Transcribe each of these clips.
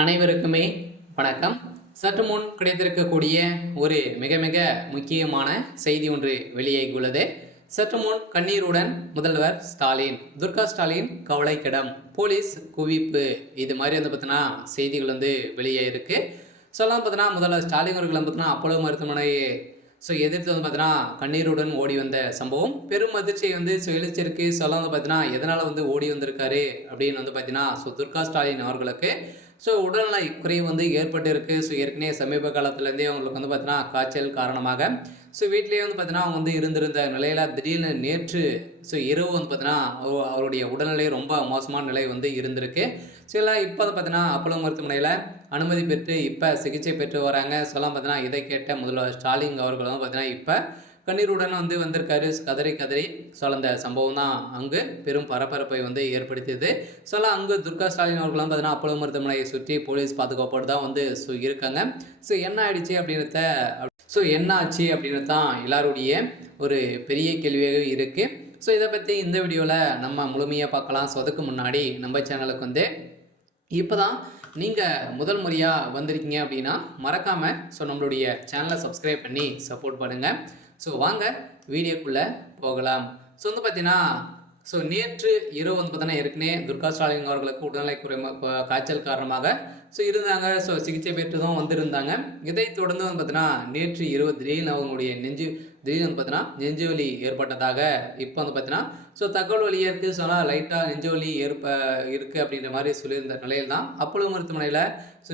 அனைவருக்குமே வணக்கம். சற்று முன் கிடைத்திருக்கக்கூடிய ஒரு மிக மிக முக்கியமான செய்தி ஒன்று வெளியாகியுள்ளது. சற்று முன் கண்ணீருடன் முதல்வர் ஸ்டாலின், துர்கா ஸ்டாலின் கவலைக்கிடம், போலீஸ் குவிப்பு, இது மாதிரி பார்த்தீங்கன்னா செய்திகள் வெளியாயிருக்கு. சொல்லலாம் பார்த்தீங்கன்னா முதல்வர் ஸ்டாலின் அவர்கள் பார்த்தீங்கன்னா அப்போலோ மருத்துவமனை எதிர்த்து பார்த்தீங்கன்னா கண்ணீருடன் ஓடி வந்த சம்பவம் பெரும் அதிர்ச்சியை எழுச்சிருக்கு. சொல்லலாம் பார்த்தீங்கன்னா எதனால் ஓடி வந்திருக்காரு அப்படின்னு பார்த்தீங்கன்னா துர்கா ஸ்டாலின் அவர்களுக்கு உடல்நலை குறைவு ஏற்பட்டு. ஏற்கனவே சமீப காலத்துலேருந்தே அவங்களுக்கு பார்த்தீங்கன்னா காய்ச்சல் காரணமாக வீட்டிலேயே பார்த்தீங்கன்னா அவங்க இருந்திருந்த நிலையில் திடீர்னு நேற்று இரவு பார்த்தீங்கன்னா அவருடைய உடல்நிலை ரொம்ப மோசமான நிலை இருந்திருக்கு. எல்லாம் இப்போ பார்த்தீங்கன்னா அப்போலோ மருத்துவமனையில் அனுமதி பெற்று இப்போ சிகிச்சை பெற்று வராங்க. சொல்லலாம் பார்த்தீங்கன்னா இதை கேட்ட முதல்வர் ஸ்டாலின் அவர்கள் பார்த்தீங்கன்னா இப்போ கண்ணீருடன் வந்திருக்காரு. கதறி கதறி அந்த சம்பவம் தான் அங்கு பெரும் பரபரப்பை ஏற்படுத்தியது. அங்கு துர்கா ஸ்டாலின் அவர்கள்லாம் பார்த்தீங்கன்னா அப்போலோ மருத்துவமனையை சுற்றி போலீஸ் பாதுகாப்போடு தான் இருக்காங்க. என்ன ஆயிடுச்சு அப்படின்றத என்ன ஆச்சு அப்படின்னு தான் எல்லாருடைய ஒரு பெரிய கேள்வியாக இருக்குது. இதை பற்றி இந்த வீடியோவில் நம்ம முழுமையாக பார்க்கலாம். அதுக்கு முன்னாடி நம்ம சேனலுக்கு இப்போ தான் நீங்கள் முதல் முறையாக வந்திருக்கீங்க அப்படின்னா மறக்காமல் நம்மளுடைய சேனலை சப்ஸ்கிரைப் பண்ணி சப்போர்ட் பண்ணுங்கள். வாங்க வீடியோக்குள்ளே போகலாம். பார்த்தீங்கன்னா நேற்று இரவு பார்த்தீங்கன்னா ஏற்கனவே துர்கா ஸ்டாலின் அவர்களுக்கு உடல்நிலை காய்ச்சல் காரணமாக இருந்தாங்க. சிகிச்சை பெற்று தான் வந்திருந்தாங்க. இதை தொடர்ந்து பார்த்தீங்கன்னா நேற்று இரவு திடீர்னு அவங்களுடைய திடீர்னு பார்த்தீங்கன்னா நெஞ்சு வலி ஏற்பட்டதாக இப்போ பார்த்தீங்கன்னா தகவல் வழியாக இருக்குது. சொன்னால் லைட்டாக நெஞ்சு வலி இருக்குது அப்படின்ற மாதிரி சொல்லியிருந்த நிலையில் தான் அப்போலோ மருத்துவமனையில்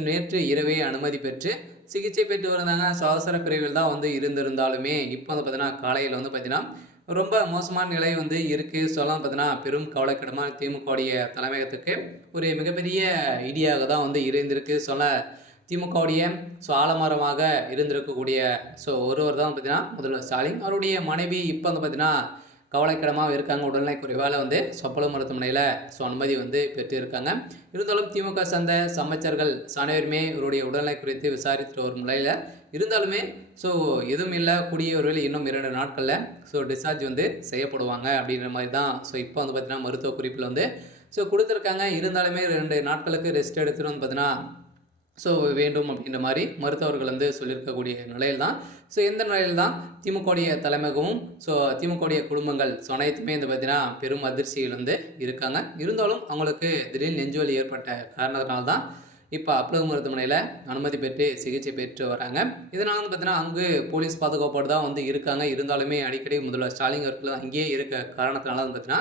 நேற்று இரவே அனுமதி பெற்று சிகிச்சை பெற்று வந்தாங்க. அவசர பிரிவில் தான் இருந்திருந்தாலுமே இப்போ பார்த்தீங்கன்னா காலையில் பார்த்தீங்கன்னா ரொம்ப மோசமான நிலை இருக்குது. சொல்லலாம் பார்த்தீங்கன்னா பெரும் கவலைக்கிடமாக திமுகவுடைய தலைமையகத்துக்கு ஒரு மிகப்பெரிய இடியாக தான் இருந்திருக்கு. திமுகவுடைய ஆலமரமாக இருந்திருக்கக்கூடிய ஒருவர் தான் பார்த்தீங்கன்னா முதல்வர் ஸ்டாலின். அவருடைய மனைவி இப்போ பார்த்தீங்கன்னா கவலைக்கிடமாக இருக்காங்க. உடல்நிலை குறைவால் அப்போலோ மருத்துவமனையில் அனுமதி பெற்றிருக்காங்க. இருந்தாலும் திமுக சார்ந்த அமைச்சர்கள் அனைவருமே இவருடைய உடல்நிலை குறித்து விசாரித்துட்டு வரும் நிலையில் இருந்தாலுமே எதுவும் இல்லை, கூடியவர்கள் இன்னும் 2 நாட்களில் டிஸ்சார்ஜ் செய்யப்படுவாங்க அப்படின்ற மாதிரி தான் இப்போ பார்த்தீங்கன்னா மருத்துவ குறிப்பில் கொடுத்துருக்காங்க. இருந்தாலுமே 2 நாட்களுக்கு ரெஸ்ட் எடுத்துகிட்டு பார்த்தீங்கன்னா வேண்டும் அப்படின்ற மாதிரி மருத்துவர்கள் சொல்லியிருக்கக்கூடிய நிலையில் தான் எந்த நிலையில் தான் திமுகவுடைய தலைமையகமும் திமுகவுடைய குடும்பங்கள் அனைத்துமே பார்த்தீங்கன்னா பெரும் அதிர்ச்சியில் இருக்காங்க. இருந்தாலும் அவங்களுக்கு திடீர்னு நெஞ்சுவலி ஏற்பட்ட காரணத்தினால்தான் இப்போ அப்போலோ மருத்துவமனையில் அனுமதி பெற்று சிகிச்சை பெற்று வராங்க. இதனால் பார்த்தீங்கன்னா அங்கு போலீஸ் பாதுகாப்போடு தான் இருந்தாங்க. இருந்தாலுமே அடிக்கடி முதல்வர் ஸ்டாலின் அவர்கள் அங்கேயே இருக்க காரணத்தினால பார்த்தீங்கன்னா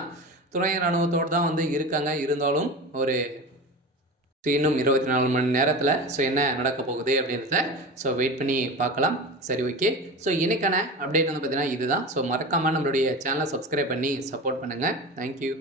துணை இராணுவத்தோடு தான் இருக்காங்க. இருந்தாலும் ஒரு இன்னும் 24 மணி நேரத்தில் என்ன நடக்க போகுது அப்படின்றத வெயிட் பண்ணி பார்க்கலாம். சரி, ஓகே. இன்றைக்கான அப்டேட் பார்த்தீங்கன்னா இதுதான். மறக்காமல் நம்மளுடைய சேனலை சப்ஸ்கிரைப் பண்ணி சப்போர்ட் பண்ணுங்கள். தேங்க்யூ.